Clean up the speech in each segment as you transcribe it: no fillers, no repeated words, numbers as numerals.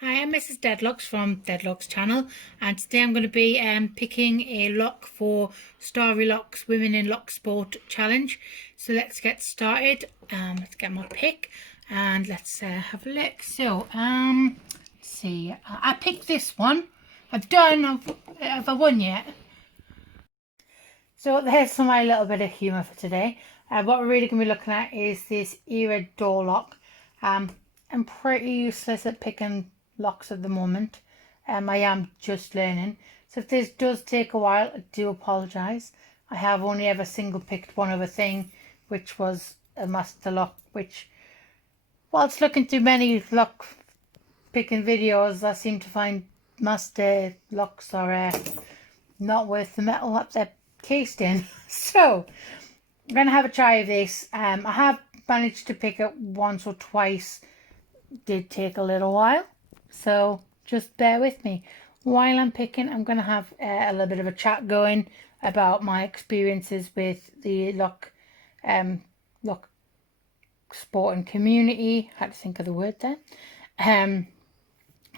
Hi, I'm Mrs. Deadlocks from Deadlocks channel, and today I'm going to be picking a lock for Starry Locks Women in Lock Sport Challenge. So let's get started. Let's get my pick and let's have a look. So let's see. I picked this one. Have I won yet? So there's my little bit of humour for today. What we're really going to be looking at is this era door lock. I'm pretty useless at picking locks at the moment. I am just learning. So if this does take a while, I do apologise. I have only ever single picked one other thing, which was a master lock, which whilst looking through many lock picking videos, I seem to find master locks are not worth the metal that they're cased in. So I'm going to have a try of this. I have managed to pick it once or twice. Did take a little while, so just bear with me. While I'm picking, I'm going to have a little bit of a chat going about my experiences with the lock sport and community. I had to think of the word there.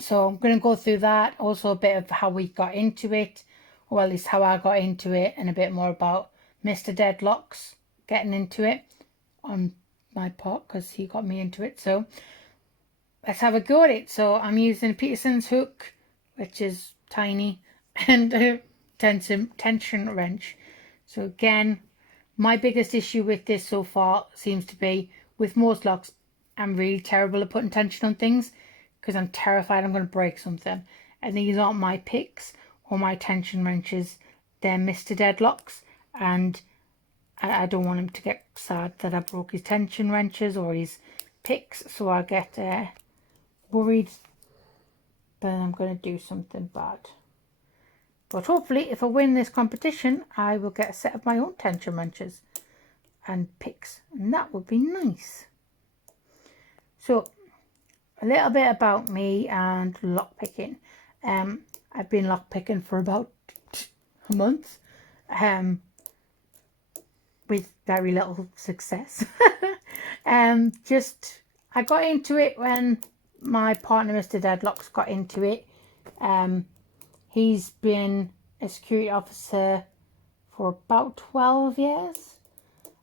So I'm going to go through that. Also a bit of how we got into it, or at least how I got into it, and a bit more about Mr. Deadlocks getting into it on my part because he got me into it. So let's have a go at it. So I'm using Peterson's hook, which is tiny, and a tension wrench. So again, my biggest issue with this so far seems to be with most locks, I'm really terrible at putting tension on things because I'm terrified I'm going to break something. And these aren't my picks or my tension wrenches. They're Mr. Deadlocks, and I don't want him to get sad that I broke his tension wrenches or his picks, so I get worried that I'm going to do something bad. But hopefully if I win this competition, I will get a set of my own tension wrenches and picks, and that would be nice. So a little bit about me and lockpicking. I've been lockpicking for about a month with very little success. I got into it when my partner Mr. Deadlocks got into it. He's been a security officer for about 12 years.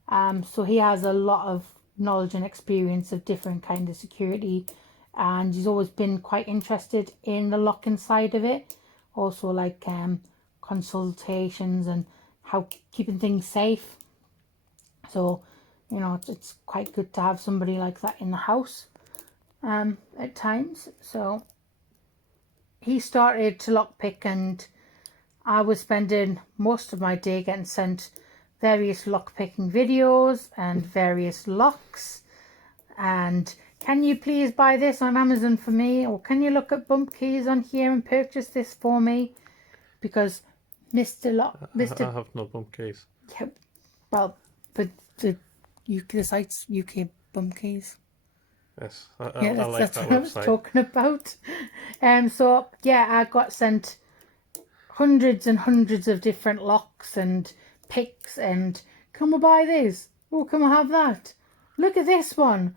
So he has a lot of knowledge and experience of different kinds of security, and he's always been quite interested in the locking side of it. Also like consultations and how keeping things safe. So, you know, it's quite good to have somebody like that in the house at times. So he started to lockpick, and I was spending most of my day getting sent various lockpicking videos and various locks. And can you please buy this on Amazon for me? Or can you look at bump keys on here and purchase this for me? Because Mr. I have no bump keys. Yeah, well, but the site's UK bump keys. Yes, Yeah, I like that's that what I was website. talking about. So yeah, I got sent hundreds and hundreds of different locks and picks, and can we buy this? Oh, can we have that? Look at this one.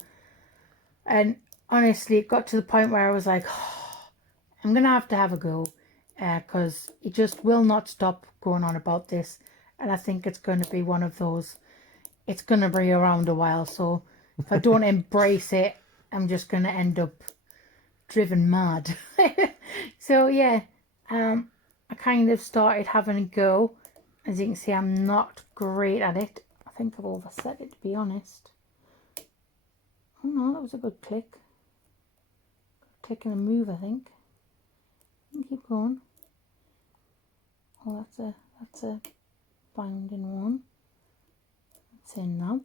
And honestly, it got to the point where I was like, oh, I'm gonna have a go, because it just will not stop going on about this, and I think it's going to be one of those. It's going to be around a while, so if I don't embrace it, I'm just going to end up driven mad. So yeah, I kind of started having a go. As you can see, I'm not great at it. I think I've overset it, to be honest. Oh no, that was a good click. Taking a move, I think. Keep going. Oh, that's a binding one. It's in now.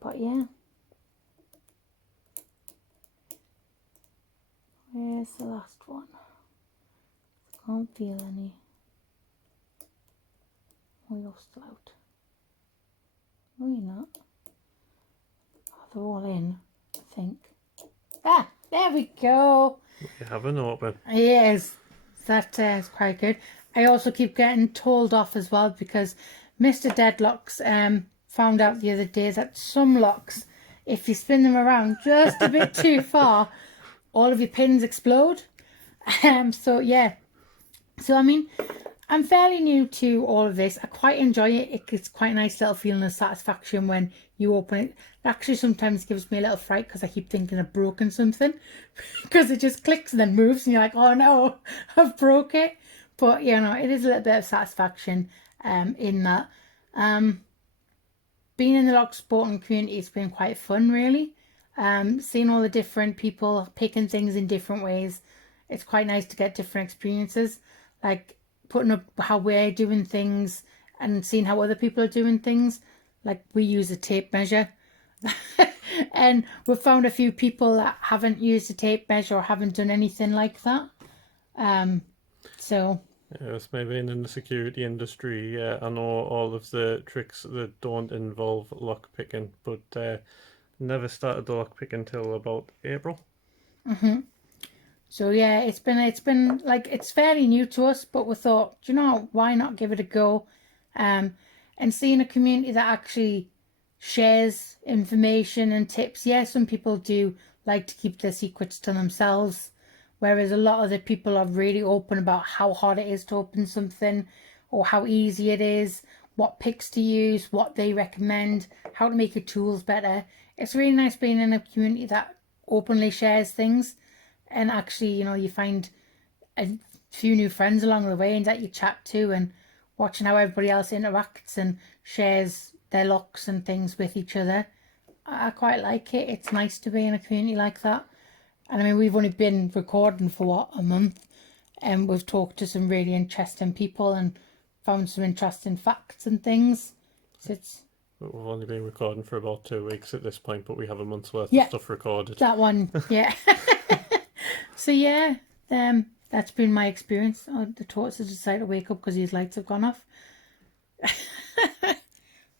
But yeah. Where's the last one? Can't feel any. Oh, you're still out. No, you're not. Oh, they're all in, I think. Ah, there we go. You have an open. Yes, that is quite good. I also keep getting told off as well because Mr. Deadlocks found out the other day that some locks, if you spin them around just a bit too far, all of your pins explode. So yeah. So I mean, I'm fairly new to all of this. I quite enjoy it. It's quite a nice little feeling of satisfaction when you open it. It actually sometimes gives me a little fright because I keep thinking I've broken something because it just clicks and then moves and you're like, oh no, I've broke it. But you know, it is a little bit of satisfaction in that. Being in the lock sporting community has been quite fun, really. Seeing all the different people picking things in different ways. It's quite nice to get different experiences. Like putting up how we're doing things and seeing how other people are doing things. Like we use a tape measure. And we've found a few people that haven't used a tape measure or haven't done anything like that. So Yes, maybe in the security industry, I know all of the tricks that don't involve lock picking, but never started the lock pick until about April. So yeah, it's been like it's fairly new to us, but we thought, you know, why not give it a go? And seeing a community that actually shares information and tips. Yeah, some people do like to keep their secrets to themselves, whereas a lot of the people are really open about how hard it is to open something or how easy it is, what picks to use, what they recommend, how to make your tools better. It's really nice being in a community that openly shares things and actually, you know, you find a few new friends along the way and that you chat to and watching how everybody else interacts and shares their locks and things with each other. I quite like it. It's nice to be in a community like that. And I mean, we've only been recording for what, a month, and we've talked to some really interesting people and found some interesting facts and things. So it's We've only been recording for about 2 weeks at this point, but we have a month's worth of yeah, stuff recorded. that one, yeah. So yeah, that's been my experience. Oh, the tortoise has decided to wake up because his lights have gone off.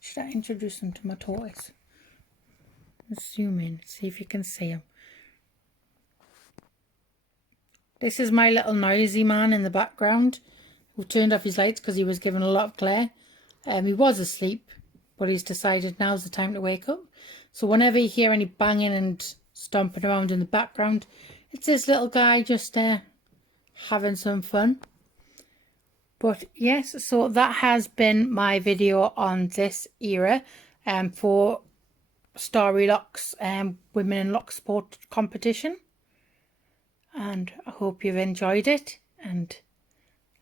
Should I introduce him to my tortoise? Let's zoom in, see if you can see him. This is my little noisy man in the background who turned off his lights because he was given a lot of glare. He was asleep, but he's decided now's the time to wake up. So whenever you hear any banging and stomping around in the background, it's this little guy just having some fun. But yes, so that has been my video on this era for Story Locks Women in Lock Sport competition. And I hope you've enjoyed it and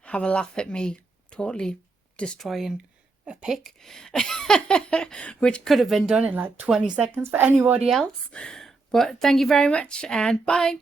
have a laugh at me totally destroying a pick, which could have been done in like 20 seconds for anybody else. But thank you very much and bye.